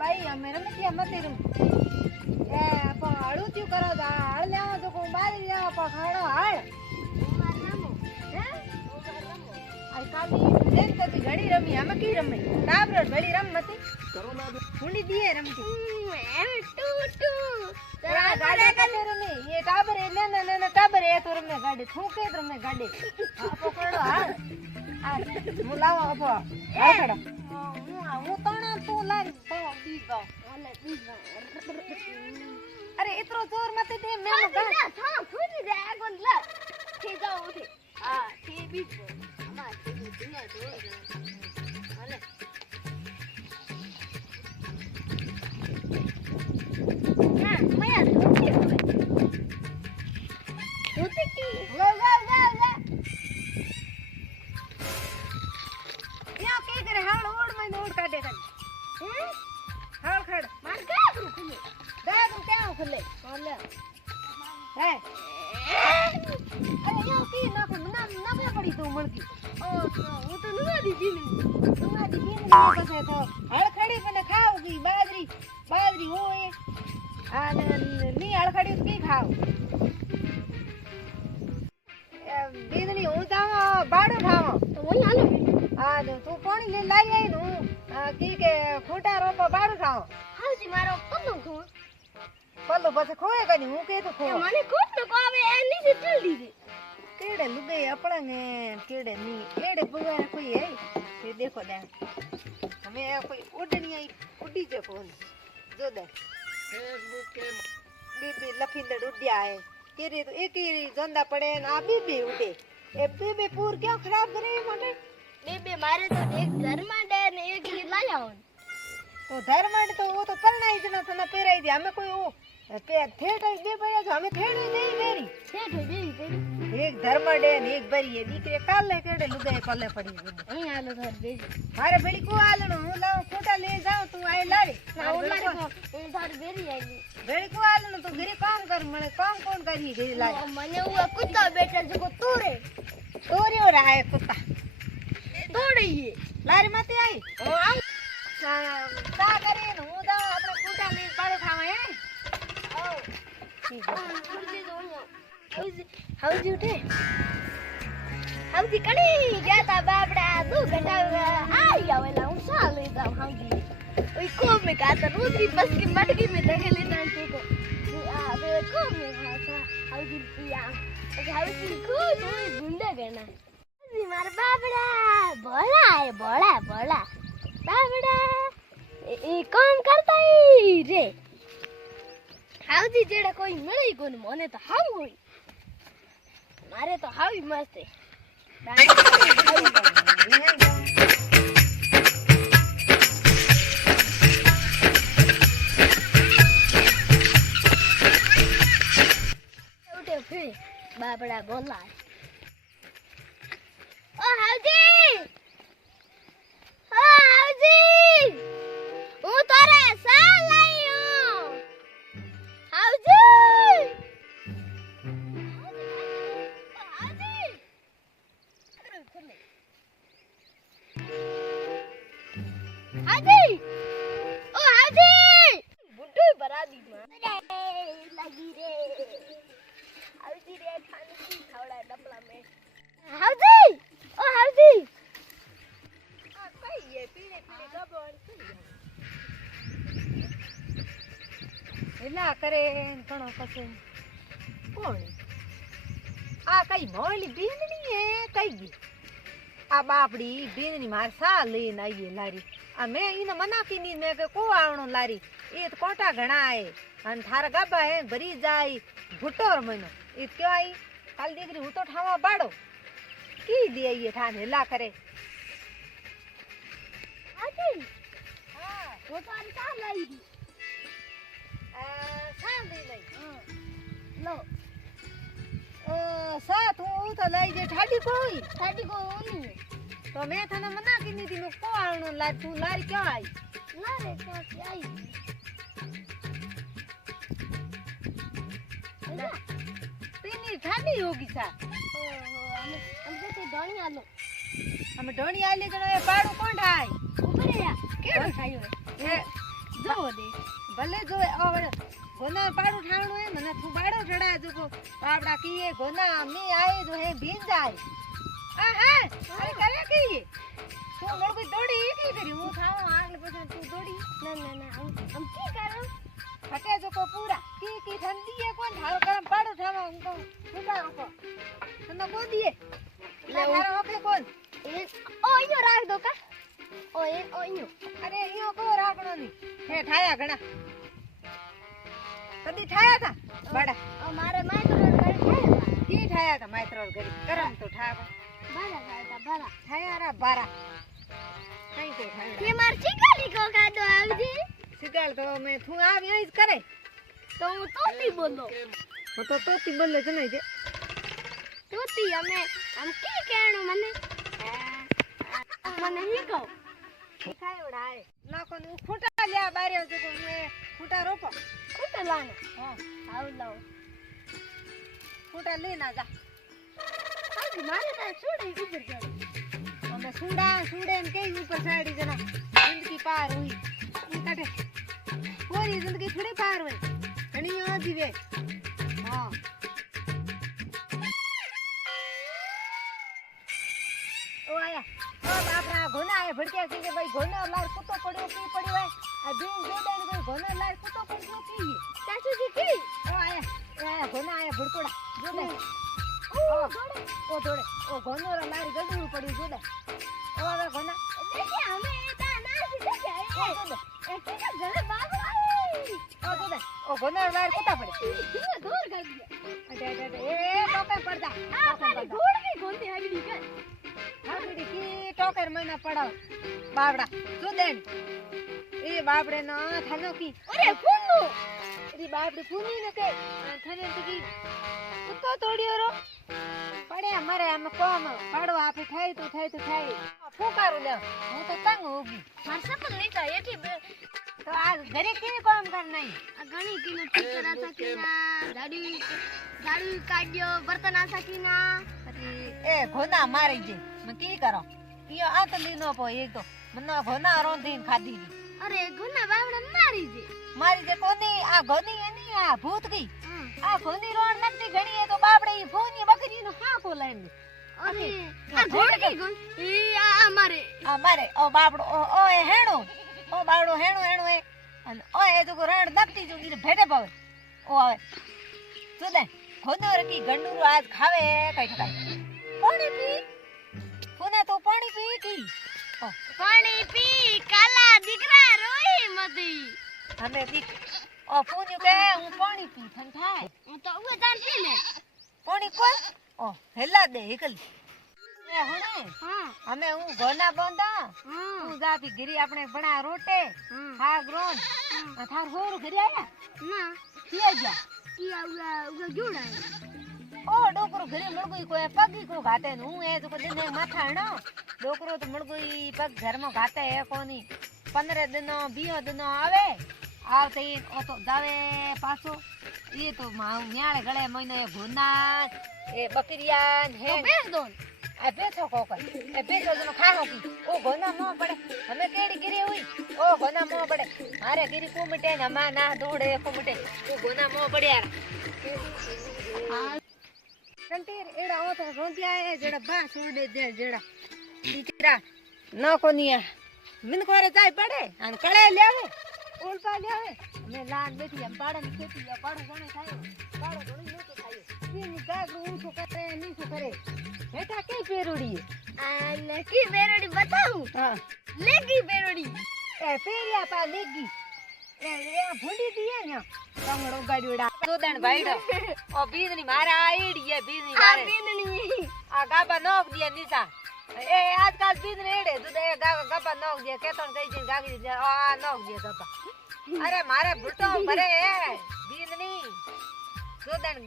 ભાઈ અમે રમી ગયા મતી રમ એ પણ હળું કરો તો હળ લેવો તો કોઈ મારી લેવો પણ ખાડો હાળ આ કાલી જેન કદી ઘડી રમી અમે કી રમી ટાબરો ઘડી રમ મતી કરો ના હુંડી દીએ રમતી એમ ટુ ગાડે કાતે રમી એ ટાબર એ ને ટાબર એ તો રમે ગાડે થું કે રમે ગાડે આપો ખાડો હાળ આ હું લાવો આપો હાળ ખાડો હું તણા તું લારી તો બીગો ઓલે બીગો અરે ઇતરો જોર મતે દે મે થા ખુદી દે આગન લે થી જાવ ઉઠી હા થી બીગો અમાર થી દુનિયા જોર હાલે ના મયા ધોતી કી વા યો કે કરે હાલ ઓડ માં ઓડ કાઢે કર હાલ ખડ માર ગાગરું ખુલે ગાગરું કેવું ખુલે ઓલે હે અરે યો કે નાખો ના પડી તું મણકી ઓ હું તો નુવા દીધી ને પછી તો હાલ ખડી મને ખાવ ગઈ બાજરી હોય આ ની હાલ ખડી તો કી ખાવ બીજની હું જાવ બાડો ખાવ તો હું હાલો હા તું પાણી લઈ લાઈ આઈ નું કી કે ખોટા રોપો બાડો ખાવ હાજી મારો પલ્લો ખો પલ્લો પછી ખોય કદી હું કે તો ખો મને ખોટ ન કો આવે એ નીચે ચલ દીધી કેડે લુગે આપણા ને કેડે ની એડે બુગા કોઈ હે એ દેખો દે અમે કોઈ ઉડની આઈ ઉડી જે ફોન જો દે ફેસબુક કે બીબી લખીને ઉડ્યા હે કેરી તો એક જોંદા પડે ને આ બીબી ઉડે એ બીબી પૂર ક્યાં ખરાબ કરે માટે બીબી મારે તો એક ઘરમાં દે ને એક લાયા હોન તો ધર્મડ તો वो तो परनाई जना तने पेराई दे हमें कोई वो पे थेट दे भैया जो हमें थेट नहीं देरी थेट देरी एक धर्मड है ने एक भरी है दीकरे काले केड़े लुगाई पल्ले पड़ी અહીં આલો ઘર બેજ મારે ભેડી કો આલણો હું લાવ ખોટા લે જાવ તું આય લારે ના ઓલારે કો એ તાર બેરી આવી ભેડી કો આલણો તો ઘરે કામ કર મને કામ કોણ કરી ઘરે લાય મને હું કુત્તા બેઠા જો તોરે તોર્યો રાય કુત્તા તોડીએ લારે માતે આવી આવ તા કરે ને હું જાવ આપણે કુટા લે પાડો ખાવા હે हाउजी उठे हाउजी कड़ी जाता बाबड़ा 2 घंटा आ गया हूं साल लेता हाउजी ओई को में काता रोटी बस की मटकी में धकेले नांटे को आ बे को में खाता हाउजी पिया हाउजी को कोई गुंडा गना हाउजी मार बाबड़ा बोला है बोला बाबड़ा ए काम करता ही रे हाउजी जेड़ा कोई मिले कोन मोने तो हाउ होई मारे तो हाउ मस्त है उठे फिर बाबड़ा बोला ओ हाउजी हूँ तारे साल आई हूँ हाउजी हाजी ओ हाजी बुड्ढू बरा दी लगी रे हाजी रे खानी खावड़ा डपला में हाजी ओ हाजी आ कई ये पीले गबन एला करे घणो पसंद कोण आ कई मोली बीननी है कई आ बापड़ी बीननी मार सा लेन आईए लारी आ मैं इने मना की नी मैं के को आवणो लारी ए तो कोटा घणा है अन थारा गाबा है भरी जाई भुटोर मनो ए क्यों आई काल देकरी हूं तो ठावा बाड़ो की दे ये थान हेला करे आजी हां वो तो अन सा लाई सा दे लाई लो सा तू तो लाई जे ठाडी को नहीं तो मैं थाने मना की नी थी नो को आवणो ला तू लारी क्यों आई लारे क्यों आई तेनी ठाडी होगी सा हम तो ढोणी आलो हम ढोणी आले जणो ए पाड़ो कोण ठाई ऊपर या केड़ो ठायो ए જોવો દે ભલે જોવે હવે ગોના પાડું ઠાવણું હે મને તું બાડો ચડા જો આપડા કીએ ગોના મે આય તો હે ભીન જાય હા અરે કરે કીએ તું મળગી દોડી કી કરી હું ખાવા આગળ પછી તું દોડી ના આમ કી કરો ફટે જો કો પૂરા કી ઠંડી હે કોણ ધારો ગરમ પાડું ઠાવા હું કહું ઉડા રોકો તને કો દીએ લે ધારો ઓકે કોણ ઓ ઈયો રાખ દો કા ઓ ઈયો અરે ઈયો કો રાખણો ની હે ઠાયા ઘણા કદી ઠાયા તા બડા ઓ મારે માઈત્રોલ કરી ઠાયા કી ઠાયા તા માઈત્રોલ કરી કરમ તો ઠાવા બારા ઠાયા રા બારા કઈ કે ઠાયા કે માર ચીકાલી કો કાદો આવજી સિગાલ તો મે તું આવી અહીં જ કરે તો હું તોતી બોલો હું તો તોતી બોલે જણાઈ દે તોતી અમે આમ કી કેણું મને હી કહો ખાયવડા આય લાકો નું ફૂટા લ્યા બારે જો મે ફૂટા રોપો ફૂટા લાને હા આવ લાવ ફૂટા લે ના જા આજી મારે તો છોડે ઉપર ચડે અમે સુડે એમ કે ઉપર સાડી જના જિંદગી પાર હુઈ ઈ કાઢે પૂરી જિંદગી થોડી પાર હોય ઘણી આ જીવે હા ઓ આયા ઓ બાપરા ગોના આયા ભડક્યા કે ભાઈ ગોના લાર કુતો પડ્યો કી પડ્યો હે આ બેન જોડે ને કોઈ ગોના લાર કુતો પડ્યો કી ચાચુજી કી ઓ આયા ગોના આયા ભડકોડા જોડે ઓ દોડે ઓ ગોનો લારી ગડું પડ્યું જોડે ઓ હવે ગોના દેખે અમે તા નાસી દેખે એ કે ઘરે બાબરા ઓ દોડે ઓ ગોના લાર કુતા પડે દૂર ગાડી અડે એ ટોકે પડતા આ મારી ઘોડ ગઈ ગોંતી આગડી કે આગડી કી ટોકર મહિના પડાવ બાબડા જોદેન એ બાબડે ના થાનો કી અરે ફૂનુ એ બાબડી ફૂની ને કે થાને કી કુતો તોડ્યો રો પડે મારે આમ કોમ પાડો આપે થાય તો ફૂકારું લે હું તો તંગ હોગી માર સપન લેતા એથી તો આ ઘરે કે કામ કર નહીં આ ઘણી કીને ટીચર આસા કીના ગાડી કાઢ્યો બર્તન આસા કીના એ ઘોના મારી જે મે કી કરો ઈયો આ તો લીનો પો એક તો મને ઘોના રોંધીન ખાધી અરે ઘોના બાવડા મારી જે કોની આ ઘોની એની આ ભૂત ગઈ આ ઘોની રોણ નથી ઘણી એ તો બાપડે ઈ ભૂની બકરી નો હાકો લઈને અરે આ ઘોડી ગઈ ઈ આ મારે ઓ બાપડો ઓ એ હેણો ઓ બાવડો હેણો એ અને ઓ એ તો રણ દકતી જો ઈને ભેટે પાવે ઓ આવે તો દે ઘોનો રકી ગંડુરો આજ ખાવે કઈ ઠકાય પાણી પી કોના તો પાણી પી કી પાણી પી કાલા દીકરા રોઈ મધી અમે દીક ઓ પૂન્યું કે હું પાણી પી ઠંઠાય હું તો ઉવે તાર પી લે પાણી કોણ ઓ હેલા દે એકલ એ હણે હા અમે હું ગોના બોંદા હું જાપી ગીરી આપણે બણા રોટે હા ગ્રોન થાર હોર ઘરે આયા ના કી ગયા કી ઉગા જોડા ઓ ડોકરો ઘરે મળગઈ કોઈ પગી કો ઘાતે હું એ તો દિને માથાણો ડોકરો તો મળગઈ પગ ઘરમાં ઘાતે હે કોની 15 દિનો 20 દિનો આવે આવતે ઓ તો જાવે પાછો એ તો ન્યાળે ગળે મહિનો એ ભૂના એ બકરિયા હે બેસ દોન આ બેસો કોકર એ બેસો જનો ખાહો કી ઓ ગોના મો પડે અમે કેડી ગીરી હોઈ ઓ ગોના મો પડે મારે ગીરી કુમટે ને માં ના દોડે કુમટે ઓ ગોના મો પડ્યા કંટીર એડા ઓ તો રોંધિયા એ જેડા બા છોડે જેડા દીકરા ન કોનિયા મિન કોરે જાય પડે અને કળે લેવે ઓલપા લેવે મે લાન બેઠી એમ પાડન ખેતી યા પાડું ઘણો થાય પાડો ઘણો મોટો થાય ઈ ગાગરું ઊંચું કરે નીચું કરે બેટા કે પેરોડી આ લેકી પેરોડી બતાવું હા લેકી પેરોડી એ પેરિયા પા લેગી એ ભૂંડી દીએ ને કમળો ગાડીડા સોદણ ભાઈડો ઓ બીજની મારા આઈડી એ બીજની મારે આ બીજની આ ગાબા નોક દીએ નીચા એ આજકાલ બીજને એડે તો એ ગાબા નોક દીએ કેતણ કઈ જઈને ગાગી દે આ નોક દીએ ગાબા અરે મારે ભૂટો ભરે બીજની સોદણ